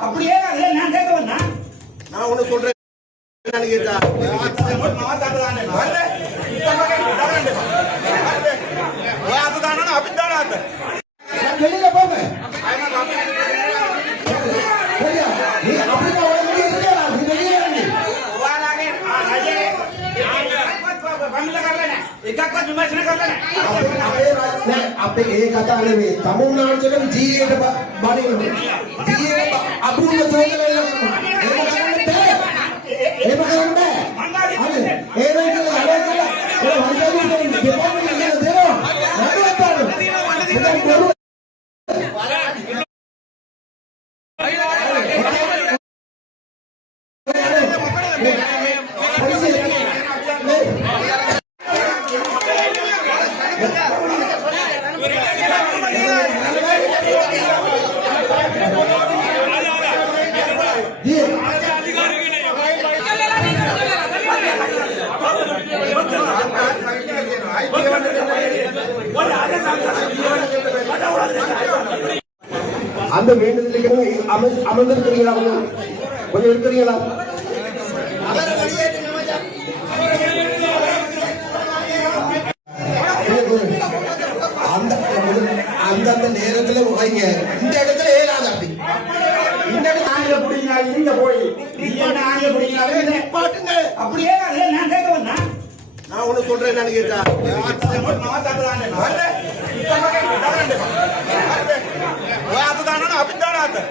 அப்படியே நான் கேட்க வந்தேன். நான் ஒண்ணு சொல்றேன் கேட்டா வெளியில போங்க. අපේ ඒ කතා නෙවෙයි තමුන්නාන්සේගේ ජීවිතේ බණිනවා ජීවිතේ අභූත චෝදනා වෙනවා එහෙම කරන්න බෑ හරි ඒ වගේ වැඩ කරලා ඒ වන්දනේ දෙපොන්න කියන දෙනවා නඩුවක් පාඩු அந்த வேண்டுதலுக்கு அமர்ந்திருக்கிறீங்களா கொஞ்சம் இருக்கிறீங்களா அந்தந்த நேரத்துல வைங்க இந்த இடத்துல ஏறாது அப்படி இந்த இடத்துல ஆங்கில பிடிக்கிறாங்க நீங்க போய் ஆங்கில பிடிக்கிறாங்க பாட்டுங்க அப்படியே நான் கேட்க வந்தேன் நான் ஒண்ணு சொல்றேன் கேட்டா அப்படித்தானே